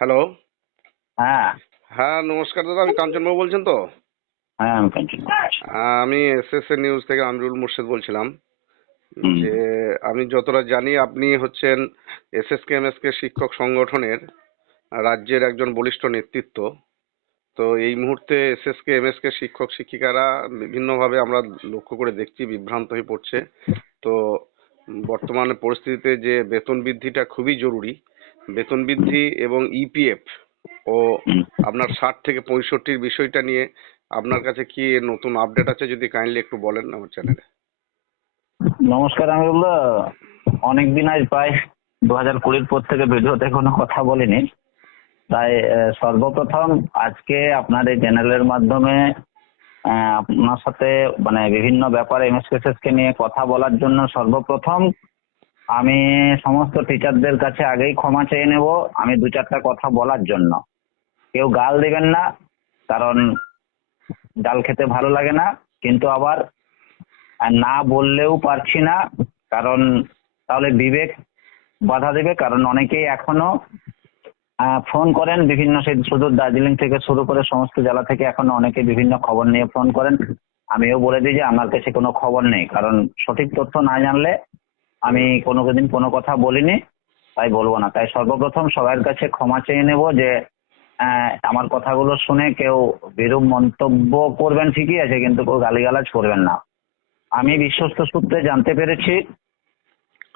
Hello. হ্যাঁ। হ্যাঁ নমস্কার দাদা আমি কাঞ্চনবাবু বলছেন তো? হ্যাঁ আমি এস এস নিউজ থেকে আমিরুল মুর্শিদ বলছিলাম। যে আমি যতটা জানি আপনি হচ্ছেন S S K M S K শিক্ষক সংগঠনের রাজ্যের একজন বলিষ্ঠ নেতৃত্ব। তো এই মুহূর্তে S S K M S K শিক্ষক শিক্ষিকারা বিভিন্নভাবে আমরা লক্ষ্য করে দেখছি বিভ্রান্ত হয়ে পড়ছে। তো বর্তমান পরিস্থিতিতে যে বেতন বৃদ্ধিটা খুবই জরুরি বেতন বৃদ্ধি এবং ইপিএফ ও আপনার ষাট থেকে পঁয়ষট্টির বিষয়টা নিয়ে আপনার কাছে কি নতুন আপডেট আছে যদি কাইন্ডলি একটু বলেন আমার চ্যানেলে? নমস্কার আমি বলল অনেকদিন আজ প্রায় দু হাজার কুড়ির পর থেকে ভিডিওতে কোনো কথা বলিনি। তাই সর্বপ্রথম আজকে আপনার এই চ্যানেলের মাধ্যমে আপনার সাথে মানে বিভিন্ন ব্যাপারে এমএসকেসএসকে নিয়ে কথা বলার জন্য সর্বপ্রথম আমি সমস্ত টিচারদের কাছে আগেই ক্ষমা চেয়ে নেব। আমি দু চারটা কথা বলার জন্য। কেউ গাল দেবেন না, কারণ ডাল খেতে ভালো লাগে না। কিন্তু আবার না বললেও পারছি না, কারণ তাহলে বিবেক বাধা দেবে। কারণ অনেকেই এখনও ফোন করেন। বিভিন্ন শুধু দার্জিলিং থেকে শুরু করে সমস্ত জেলা থেকে এখনও অনেকে বিভিন্ন খবর নিয়ে ফোন করেন। আমিও বলে দিই যে আমার কাছে কোনো খবর নেই। কারণ সঠিক তথ্য না জানলে আমি কোনো দিন কোনো কথা বলিনি তাই বলব না। তাই সর্বপ্রথম সবার কাছে ক্ষমা চেয়ে নেব যে আমার কথাগুলো শুনে কেউ বিরূপ মন্তব্য করবেন ঠিকই আছে কিন্তু কেউ গালিগালাজ করবেন না। আমি বিশ্বস্ত সূত্রে জানতে পেরেছি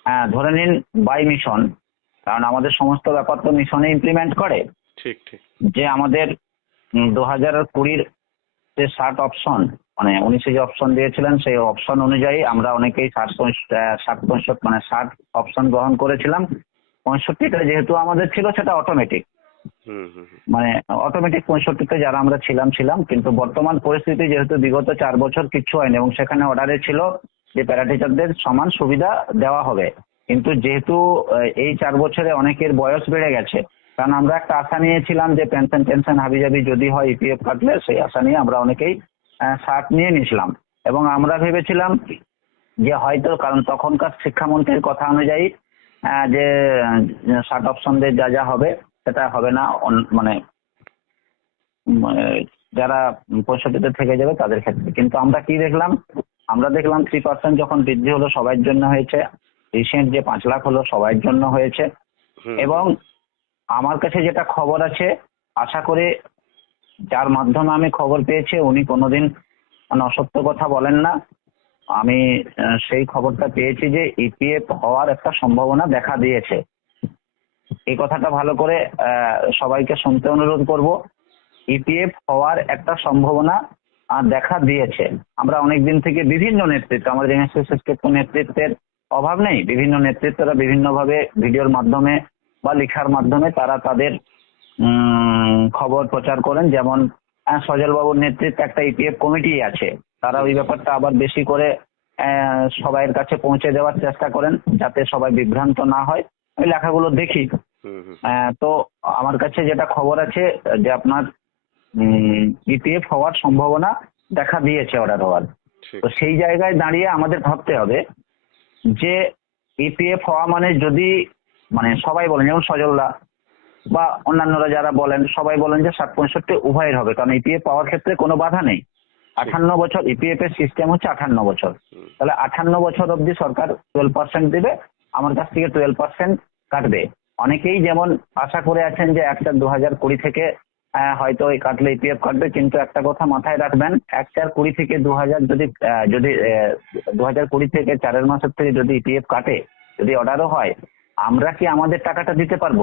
আহ, ধরে নিন বাই মিশন কারণ আমাদের সমস্ত ব্যাপার তো মিশনে ইমপ্লিমেন্ট করে। ঠিক ঠিক। যে আমাদের দু হাজার কুড়ির যে ষাট অপশন মানে উনিশে যে অপশন দিয়েছিলেন সেই অপশন অনুযায়ী আমরা অনেকেই ষাট ষাট পঁয়ষট্টি মানে ষাট অপশন গ্রহণ করেছিলাম। পঁয়ষট্টিটা যেহেতু আমাদের ছিল সেটা অটোমেটিক। মানে অটোমেটিক পঁয়ষট্টিতে যারা আমরা ছিলাম ছিলাম কিন্তু বর্তমান পরিস্থিতি যেহেতু বিগত চার বছর কিচ্ছু হয়নি এবং সেখানে অর্ডারে ছিল যে প্যারা টিচারদের সমান সুবিধা দেওয়া হবে। কিন্তু যেহেতু এই চার বছরে অনেকের বয়স বেড়ে গেছে কারণ আমরা একটা আশা নিয়েছিলাম যে পেনশন টেনশন হাবিজাবি যদি হয় ইপিএফ কাটলে সেই আশা নিয়ে আমরা অনেকেই শার্ট নিয়ে নিয়েছিলাম। এবং আমরা ভেবেছিলাম যে হয়তো কারণ তখনকার শিক্ষামন্ত্রীর কথা অনুযায়ী যে ষাট অপশন দিয়ে যা যা হবে সেটা হবে না। মানে যারা পঁয়ষট্টিতে থেকে যাবে তাদের ক্ষেত্রে। কিন্তু আমরা কি দেখলাম? আমরা দেখলাম থ্রি পার্সেন্ট যখন বৃদ্ধি হলো সবার জন্য হয়েছে। রিসেন্ট যে পাঁচ লাখ হলো সবার জন্য হয়েছে। এবং আমার কাছে যেটা খবর আছে আশা করি যার মাধ্যমে আমি খবর পেয়েছি, উনি কোনোদিন মানে অসত্য কথা বলেন না। আমি সেই খবরটা পেয়েছি যে ইপিএফ হওয়ার একটা সম্ভাবনা দেখা দিয়েছে। এই কথাটা ভালো করে সবাইকে শুনতে অনুরোধ করব। ইপিএফ হওয়ার একটা সম্ভাবনা দেখা দিয়েছে। আমরা অনেক দিন থেকে বিভিন্ন নেতৃত্ব, আমাদের নেতৃত্বের অভাব নেই। বিভিন্ন নেতৃত্বরা বিভিন্নভাবে ভিডিওর মাধ্যমে বা লেখার মাধ্যমে তারা তাদের খবর প্রচার করেন। যেমন সজল বাবুর নেতৃত্বে একটা ইপিএফ কমিটি আছে। তারা ওই ব্যাপারটা আবার বেশি করে সবাইয়ের কাছে পৌঁছে দেওয়ার চেষ্টা করেন যাতে সবাই বিভ্রান্ত না হয়। আমি লেখাগুলো দেখি। তো আমার কাছে যেটা খবর আছে যে আপনার ইপিএফ হওয়ার সম্ভাবনা দেখা দিয়েছে অর্ডার হওয়ার। তো সেই জায়গায় দাঁড়িয়ে আমাদের ভাবতে হবে যে ইপিএফ হওয়া মানে যদি মানে সবাই বলেন যেমন সজলদা বা অন্যান্যরা যারা বলেন সবাই বলেন যে ষাট পঁয়ষট্টি উভয়ের হবে কারণ ইপিএফ পাওয়ার ক্ষেত্রে কোনো বাধা নেই। আঠান্ন বছর ইপিএফ এর সিস্টেম হচ্ছে আঠান্ন বছর। তাহলে আঠান্ন বছর অব্দি সরকার টুয়েলভ পার্সেন্ট দেবে আমার কাছ থেকে টুয়েলভ পার্সেন্ট কাটবে। অনেকেই যেমন আশা করে আছেন যে একটা দু হাজার কুড়ি থেকে হয়তো এই কাটলে ইপিএফ কাটবে কিন্তু একটা কথা মাথায় রাখবেন এক চার কুড়ি থেকে দু হাজার যদি যদি দু হাজার কুড়ি থেকে চারের মাসের থেকে যদি ইপিএফ কাটে যদি অর্ডারও হয় আমরা কি আমাদের টাকাটা দিতে পারব?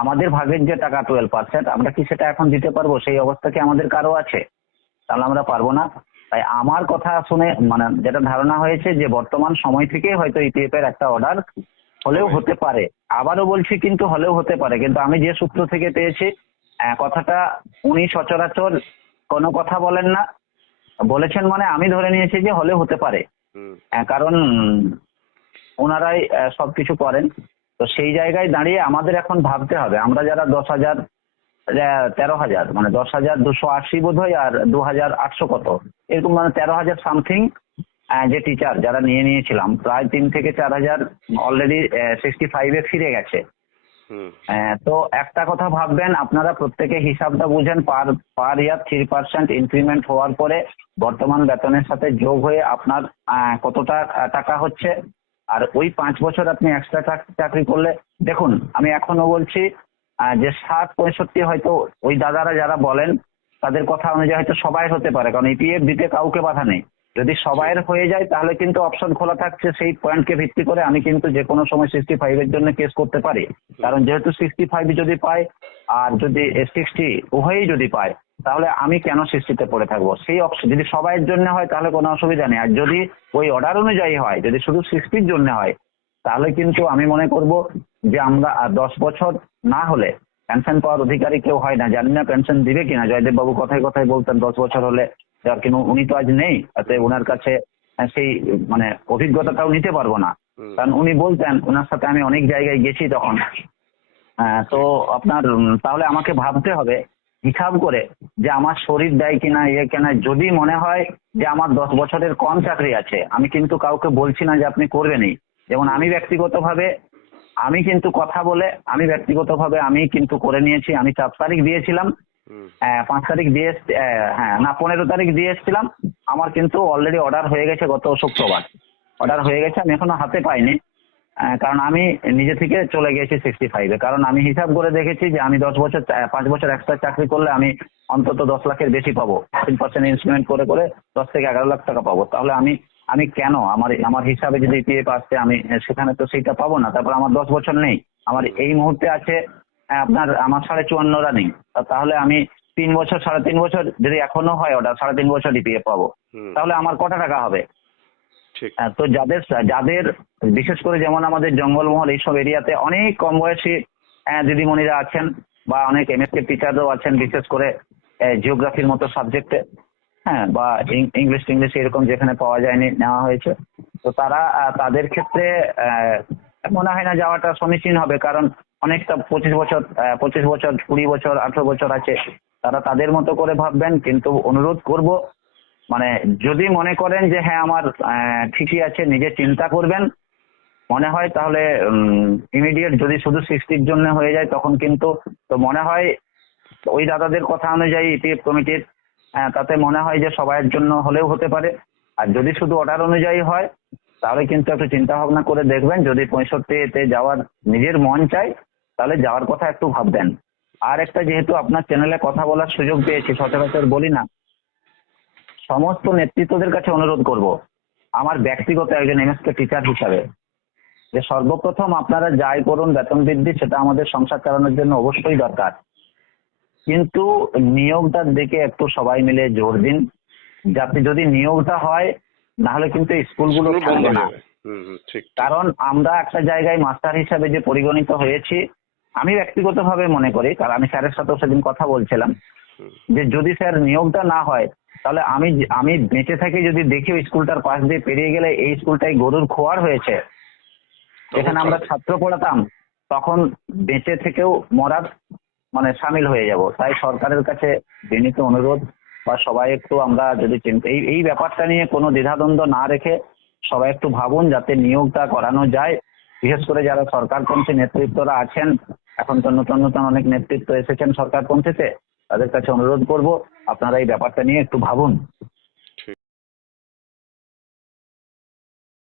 আমাদের ভাগের যে টাকা টুয়েলভ পার্সেন্ট আমরা কি সেটা এখন দিতে পারব? সেই অবস্থা কি আমাদের কারও আছে? তাহলে আমরা পারব না। তাই আমার কথা শুনে মানে যেটা ধারণা হয়েছে যে বর্তমান সময় থেকে হয়তো ইপিএফ এর একটা অর্ডার হলেও হতে পারে। আবারও বলছি কিন্তু হলেও হতে পারে। কিন্তু আমি যে সূত্র থেকে পেয়েছি কথাটা উনি সচরাচর কোনো কথা বলেন না। বলেছেন মানে আমি ধরে নিয়েছি যে হলেও হতে পারে। কারণ ওনারাই সবকিছু করেন। তো সেই জায়গায় দাঁড়িয়ে আমাদের এখন ভাবতে হবে। আমরা যারা দশ হাজার তেরো হাজার মানে দশ হাজার দুশো আশি বোধ হয় আর দু হাজার আটশো কত? এরকম মানে তেরো হাজার সামথিং যে টিচার যারা নিয়ে নিয়েছিলাম প্রায় তিন থেকে চার হাজার অলরেডি সিক্সটি ফাইভে ফিরে গেছে। তো একটা কথা ভাববেন আপনারা প্রত্যেকে হিসাবটা বুঝেন per per year three percent increment হওয়ার পরে বর্তমান বেতনের সাথে যোগ হয়ে আপনার কতটা টাকা হচ্ছে। আর ওই পাঁচ বছর আপনি এক্সট্রা চাকরি করলে, দেখুন, আমি এখনও বলছি যে ষাট পঁয়ষট্টি হয়তো ওই দাদারা যারা বলেন, তাদের কথা অনুযায়ী হয়তো সবাই হতে পারে, কারণ ইপিএফ দিতে কাউকে বাধা নেই। যদি সবাইয়ের হয়ে যায় তাহলে কিন্তু অপশন খোলা থাকছে। সেই পয়েন্টকে ভিত্তি করে আমি কিন্তু যে কোনো সময় সিক্সটি ফাইভের জন্য কেস করতে পারি। কারণ যেহেতু সিক্সটি ফাইভ যদি পাই আর যদি সিক্সটি উভয়ই যদি পায় তাহলে আমি কেন সিক্সটিতে পড়ে থাকব? সেই অপশন যদি সবাইয়ের জন্য হয় তাহলে কোনো অসুবিধা নেই। আর যদি ওই অর্ডার অনুযায়ী হয় যদি শুধু সিক্সটির জন্য হয় তাহলে কিন্তু আমি মনে করব যে আমরা আর দশ বছর না হলে পেনশন পাওয়ার অধিকারী কেউ হয় না। জানি না পেনশন দিবে কিনা। জয়দেব বাবু কথায় কথায় বলতেন দশ বছর হলে দেওয়ার কিন্তু উনি তো আজ নেই ওনার কাছে সেই মানে অভিজ্ঞতাটাও নিতে পারব না। কারণ উনি বলতেন ওনার সাথে আমি অনেক জায়গায় গেছি তখন। তো আপনার তাহলে আমাকে ভাবতে হবে হিসাব করে যে আমার শরীর দেয় কিনা ইয়ে কিনা যদি মনে হয় যে আমার দশ বছরের কম চাকরি আছে আমি কিন্তু কাউকে বলছি না যে আপনি করবেনই। যেমন আমি ব্যক্তিগতভাবে আমি কিন্তু কথা বলে আমি ব্যক্তিগতভাবে আমি কিন্তু করে নিয়েছি আমি চার তারিখ দিয়েছিলাম পাঁচ তারিখ দিয়ে হ্যাঁ না, পনেরো তারিখ দিয়ে এসেছিলাম। আমার কিন্তু অলরেডি অর্ডার হয়ে গেছে গত শুক্রবার। অর্ডার হয়ে গেছে, আমি এখনও হাতে পাইনি। কারণ আমি নিজে থেকে চলে গেছি সিক্সটি ফাইভে কারণ আমি হিসাব করে দেখেছি যে আমি দশ বছর পাঁচ বছর এক্সট্রা চাকরি করলে আমি অন্তত দশ লাখের বেশি পাবো। তিন পার্সেন্ট ইনস্টলমেন্ট করে করে দশ থেকে এগারো লাখ টাকা পাবো। তাহলে আমি আমি কেন? আমার আমার হিসাবে যদি পিএফ আসছে আমি সেখানে তো সেইটা পাবো না। তারপর আমার দশ বছর নেই। আমার এই মুহূর্তে আছে আপনার আমার সাড়ে চুয়ান্ন রানিং তাহলে আমি তিন বছর সাড়ে তিন বছর যদি এখনও হয় ওটা সাড়ে তিন বছর ডিপিএফ পাবো। তাহলে আমার কটা টাকা হবে? তো যাদের যাদের বিশেষ করে যেমন আমাদের জঙ্গলমহল এইসব এরিয়াতে অনেক কম বয়সী আহ, দিদিমণিরা আছেন বা অনেক এমএসকে টিচাররাও আছেন বিশেষ করে জিওগ্রাফির মতো সাবজেক্টে হ্যাঁ বা ইংলিশ টিংলিশ এরকম যেখানে পাওয়া যায়নি নেওয়া হয়েছে। তো তারা তাদের ক্ষেত্রে আহ, মনে হয় না যাওয়াটা সমীচীন হবে কারণ অনেকটা পঁচিশ বছর পঁচিশ বছর, কুড়ি বছর, আঠারো বছর আছে। তারা তাদের মতো করে ভাববেন, কিন্তু অনুরোধ করব মানে যদি মনে করেন যে হ্যাঁ আমার ঠিকই আছে, নিজে চিন্তা করবেন, মনে হয় তাহলে ইমিডিয়েট যদি শুধু সিক্সটির জন্য হয়ে যায়, তখন কিন্তু, তো মনে হয় ওই দাদাদের কথা অনুযায়ী ইপিএফ কমিটির তাতে মনে হয় যে, সবাইয়ের জন্য হলেও হতে পারে। আর যদি শুধু অর্ডার অনুযায়ী হয়, তাহলে কিন্তু একটু চিন্তা ভাবনা করে দেখবেন, যদি পঁয়ষট্টিতে যাওয়ার নিজের মন চাই তাহলে যাওয়ার কথা একটু ভাববেন। আর একটা যেহেতু আপনার চ্যানেলে কথা বলার সুযোগ পেয়েছি সচরাচর বলি না সমস্ত নেতৃত্বদের কাছে অনুরোধ করব। আমার ব্যক্তিগত একজন এমএসকে টিচার হিসাবে। যে সর্বপ্রথম আপনারা যাই করুন বেতন বৃদ্ধি সেটা আমাদের সংসার চালানোর জন্য অবশ্যই দরকার। কিন্তু নিয়োগটার দিকে একটু সবাই মিলে জোর দিন। যাতে যদি নিয়োগটা হয় নাহলে কিন্তু স্কুলগুলো থাকবে না। কারণ আমরা একটা জায়গায় মাস্টার হিসাবে যে পরিগণিত হয়েছি আমি ব্যক্তিগতভাবে মনে করি কারণ আমি স্যারের সাথেও সেদিন কথা বলছিলাম যে যদি স্যার নিয়োগটা না হয় তাহলে আমি আমি বেঁচে থাকি যদি দেখি ওই স্কুলটার পাশ দিয়ে পেরিয়ে গেলে এই স্কুলটাই গরুর খোয়ার হয়েছে এখানে আমরা ছাত্র পড়াতাম তখন বেঁচে থেকেও মরার মানে সামিল হয়ে যাব। তাই সরকারের কাছে বিনীত অনুরোধ বা সবাই একটু আমরা যদি চিন্তা এই এই ব্যাপারটা নিয়ে কোনো দ্বিধাদ্বন্দ্ব না রেখে সবাই একটু ভাবুন যাতে নিয়োগটা করানো যায়। বিশেষ করে যারা সরকার সরকারপন্থী নেতৃত্বরা আছেন এখন তো নতুন নতুন অনেক নেতৃত্ব এসেছেন সরকার পৌঁছেছে তাদের কাছে অনুরোধ করব, আপনারা এই ব্যাপারটা নিয়ে একটু ভাবুন।